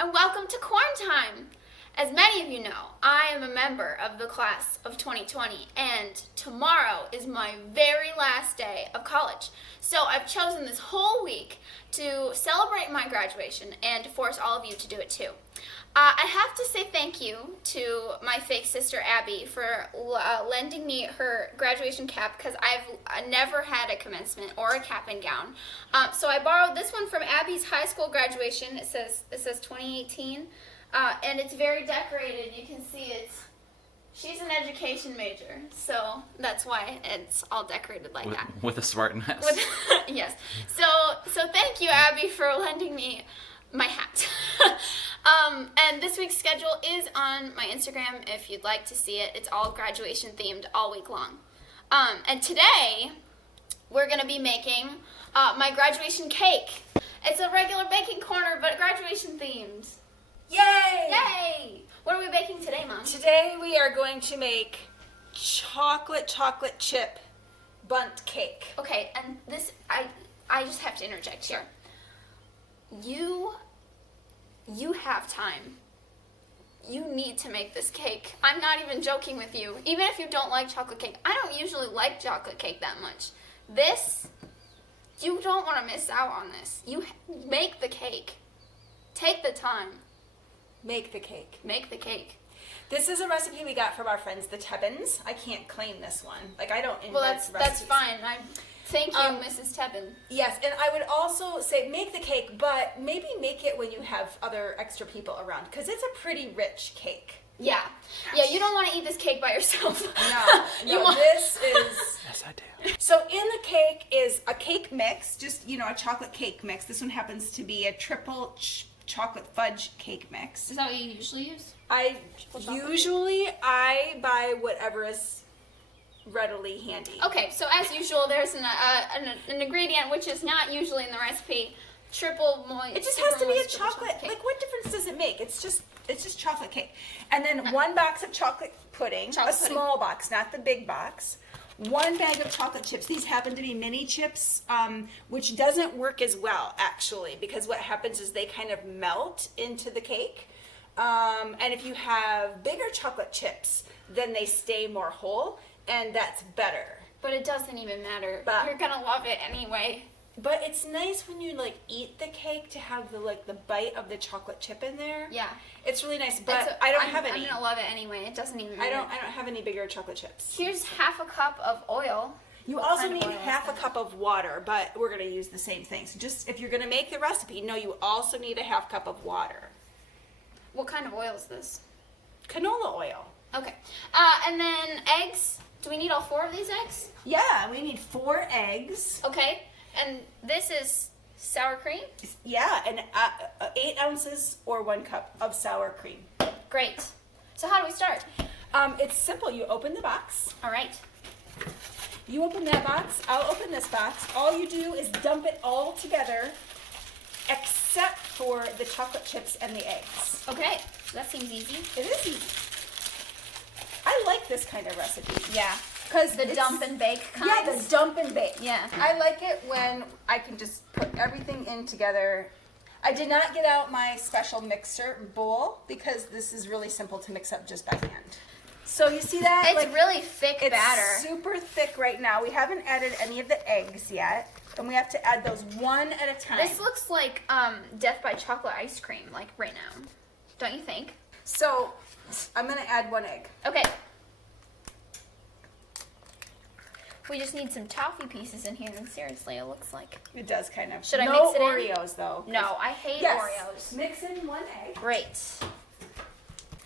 and welcome to Quarantine. As many of you know, I am a member of the class of 2020, and tomorrow is my very last day of college. So I've chosen this whole week to celebrate my graduation and to force all of you to do it too. I have to say thank you to my fake sister Abby for lending me her graduation cap because I've never had a commencement or a cap and gown. So I borrowed this one from Abby's high school graduation. It says 2018, and it's very decorated. You can see she's an education major, so that's why it's all decorated like that. With a Spartan hat. Yes. So thank you, Abby, for lending me my hat. And this week's schedule is on my Instagram if you'd like to see it. It's all graduation themed all week long. And today we're going to be making my graduation cake. It's a regular baking corner, but graduation themed. Yay! Yay! What are we baking today, Mom? Today we are going to make chocolate chip bundt cake. Okay, and this, I just have to interject here. You have time. You need to make this cake. I'm not even joking with you. Even if you don't like chocolate cake. I don't usually like chocolate cake that much. You don't want to miss out on this. You make the cake. Take the time. Make the cake. Make the cake. This is a recipe we got from our friends, the Tebbins. I can't claim this one. Like, I don't invent Well, recipes. that's fine. Thank you, Mrs. Tebbin. Yes, and I would also say make the cake, but maybe make it when you have other extra people around, because it's a pretty rich cake. Yeah. Yeah, you don't want to eat this cake by yourself. No, this is... Yes, I do. So in the cake is a cake mix, just, a chocolate cake mix. This one happens to be a triple chocolate fudge cake mix. Is that what you usually use? I buy whatever is readily handy. Okay, so as usual, there's an ingredient which is not usually in the recipe. Triple moist. It just has to be a chocolate. Cake. Like, what difference does it make? It's just chocolate cake. And then 1 box of chocolate pudding, small box, not the big box. 1 bag of chocolate chips. These happen to be mini chips, which doesn't work as well, actually, because what happens is they kind of melt into the cake. And if you have bigger chocolate chips, then they stay more whole, and that's better. But it doesn't even matter. But you're gonna love it anyway. But it's nice when you eat the cake to have the bite of the chocolate chip in there. Yeah, it's really nice. But I don't have any. I'm gonna love it anyway. It doesn't even matter. I don't have any bigger chocolate chips. Here's half a cup of oil. You also need half a cup of water, but we're gonna use the same thing. So just if you're gonna make the recipe, you also need a half cup of water. What kind of oil is this? Canola oil. Okay. And then eggs. Do we need all 4 of these eggs? Yeah, we need 4 eggs. Okay. And this is sour cream? Yeah, and 8 ounces or 1 cup of sour cream. Great. So how do we start? It's simple. You open the box. All right. You open that box. I'll open this box. All you do is dump it all together, except for the chocolate chips and the eggs. Okay. That seems easy. It is easy. I like this kind of recipe. Yeah. Because the dump and bake kind? Yeah, the dump and bake. Yeah. I like it when I can just put everything in together. I did not get out my special mixer bowl because this is really simple to mix up just by hand. So you see that? It's really thick batter. It's super thick right now. We haven't added any of the eggs yet. And we have to add those one at a time. This looks like Death by Chocolate ice cream, like right now. Don't you think? So I'm going to add 1 egg. Okay. We just need some toffee pieces in here, and seriously, it looks like. It does kind of. Should I mix it in? No Oreos, though. No, I hate Oreos. Mix in 1 egg. Great.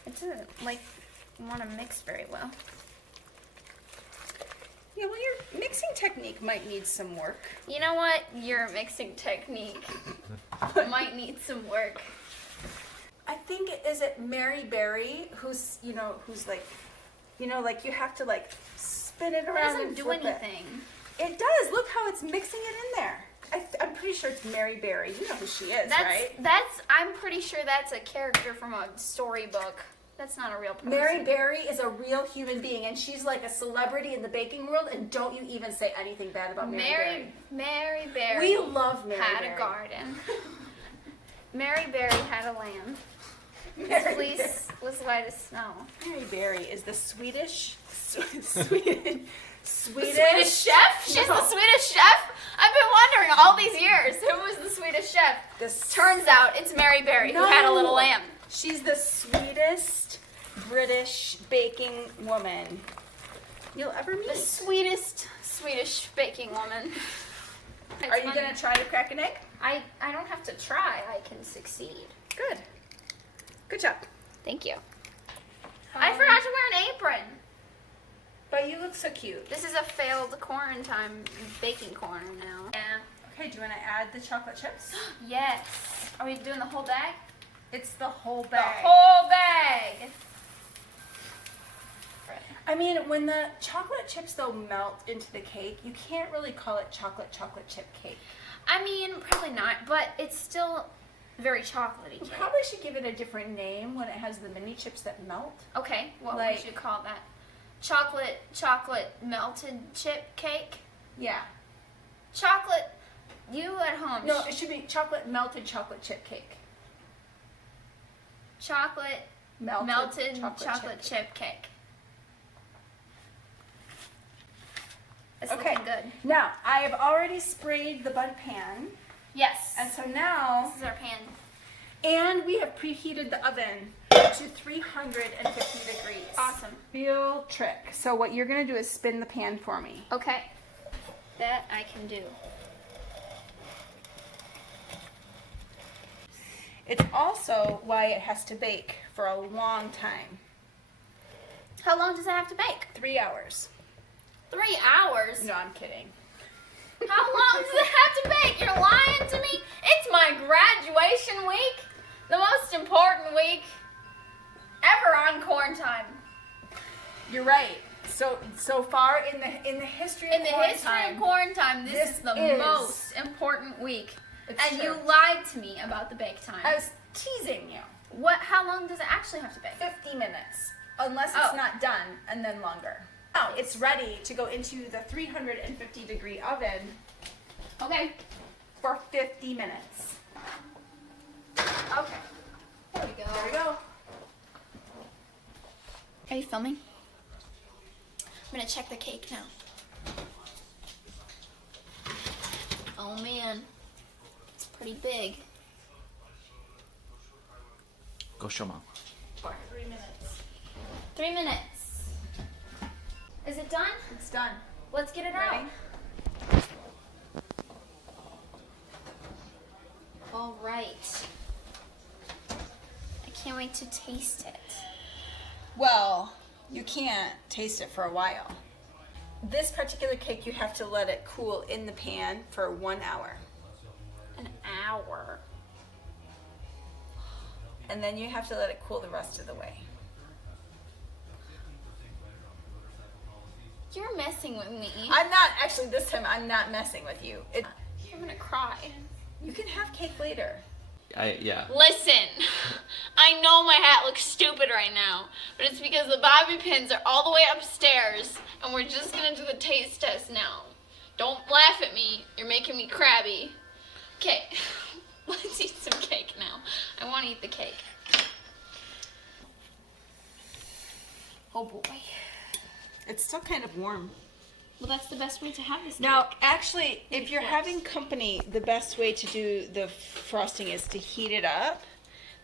It doesn't, want to mix very well. Yeah, well, your mixing technique might need some work. You know what? Your mixing technique might need some work. I think, is it Mary Berry, who's you have to, spin it around and do anything. It does. Look how it's mixing it in there. I'm pretty sure it's Mary Berry. You know who she is, right? I'm pretty sure that's a character from a storybook. That's not a real person. Mary Berry is a real human being, and she's like a celebrity in the baking world, and don't you even say anything bad about Mary Berry. Mary Berry. We love Mary had Berry. a garden. Mary Berry had a lamb. His Mary fleece was white as snow. Mary Berry is the Swedish Swedish chef? She's the Swedish chef? I've been wondering all these years who was the Swedish chef. Turns out it's Mary Berry who had a little lamb. She's the sweetest British baking woman you'll ever meet. The sweetest Swedish baking woman. Are you going to try to crack an egg? I don't have to try. I can succeed. Good. Good job. Thank you. I forgot to wear an apron. But you look so cute. This is a failed quarantine baking corner now. Yeah. Okay, do you want to add the chocolate chips? Yes. Are we doing the whole bag? It's the whole The bag. whole bag. I mean, when the chocolate chips though melt into the cake, you can't really call it chocolate chip cake. I mean, probably not, but it's still very chocolatey We cake. probably should give it a different name when it has the mini chips that melt. Okay, what Like- we should call that? Chocolate melted chip cake? Yeah. Chocolate, you at home. No, it should be melted chocolate chip cake. Chocolate melted chocolate chip cake. It's Okay. looking good. Now, I have already sprayed the bun pan, Yes. and so now, This is our pan. and we have preheated the oven to 350 degrees. Awesome. Real trick. So what you're gonna do is spin the pan for me. Okay. That I can do. It's also why it has to bake for a long time. How long does it have to bake? 3 hours. 3 hours? No, I'm kidding. How long does it have to bake? You're lying to me? It's my graduation week. The most important week ever on quarantine. You're right. So far in the history of In the history of quarantine, this is the most important week. It's And true. you lied to me about the bake time. I was teasing you. How long does it actually have to bake? 50 minutes, unless it's Oh. not done, and then longer. Now it's ready to go into the 350 degree oven Okay. for 50 minutes. Okay. There we go. There we go. Are you filming? I'm gonna check the cake now. Oh man, it's pretty big. Go show mom. For 3 minutes. 3 minutes. Is it done? It's done. Let's get it Ready? out. All right. I can't wait to taste it. Well, you can't taste it for a while. This particular cake, you have to let it cool in the pan for 1 hour. An hour. And then you have to let it cool the rest of the way. You're messing with me. I'm not, actually this time I'm not messing with you. I'm gonna cry. You can have cake later. Yeah. Listen, I know my hat looks stupid right now, but it's because the bobby pins are all the way upstairs, and we're just gonna do the taste test now. Don't laugh at me, you're making me crabby. Okay, let's eat some cake now. I wanna eat the cake. Oh boy. It's still kind of warm. Well, that's the best way to have this Now, cake. actually, if you're Yes. having company, the best way to do the frosting is to heat it up,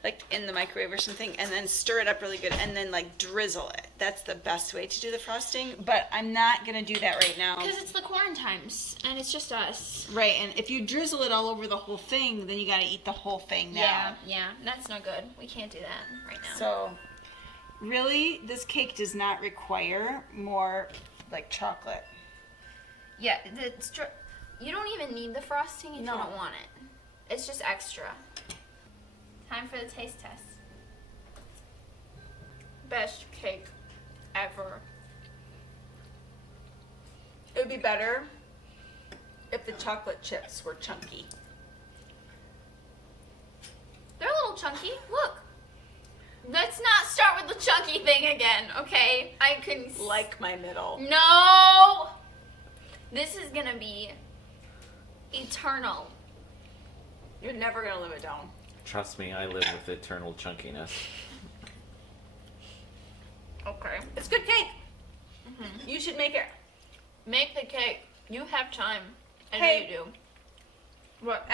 like in the microwave or something, and then stir it up really good, and then like drizzle it. That's the best way to do the frosting, but I'm not gonna do that right now. Because it's the quarantines, and it's just us. Right, and if you drizzle it all over the whole thing, then you gotta eat the whole thing now. Yeah, that's no good. We can't do that right now. So, really, this cake does not require more like chocolate. Yeah, you don't even need the frosting if No. you don't want it. It's just extra. Time for the taste test. Best cake ever. It would be better if the chocolate chips were chunky. They're a little chunky. Look. Let's not start with the chunky thing again, okay? I can... Like my middle. No! This is gonna be eternal. You're never gonna live it down. Trust me, I live with eternal chunkiness. Okay. It's good cake. You should make it. Make the cake. You have time. I know Hey. you do. What?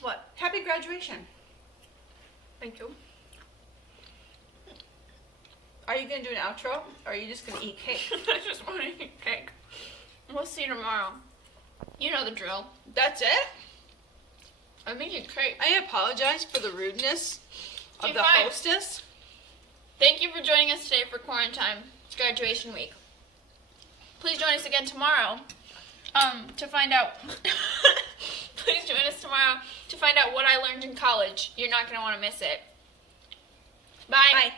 What? Happy graduation. Thank you. Are you gonna do an outro, or are you just gonna eat cake? I just want to eat cake. We'll see you tomorrow. You know the drill. That's it? I'm making cake. I apologize for the rudeness of You're the fine. hostess. Thank you for joining us today for quarantine. It's graduation week. Please join us again tomorrow to find out. Please join us tomorrow to find out what I learned in college. You're not going to want to miss it. Bye. Bye.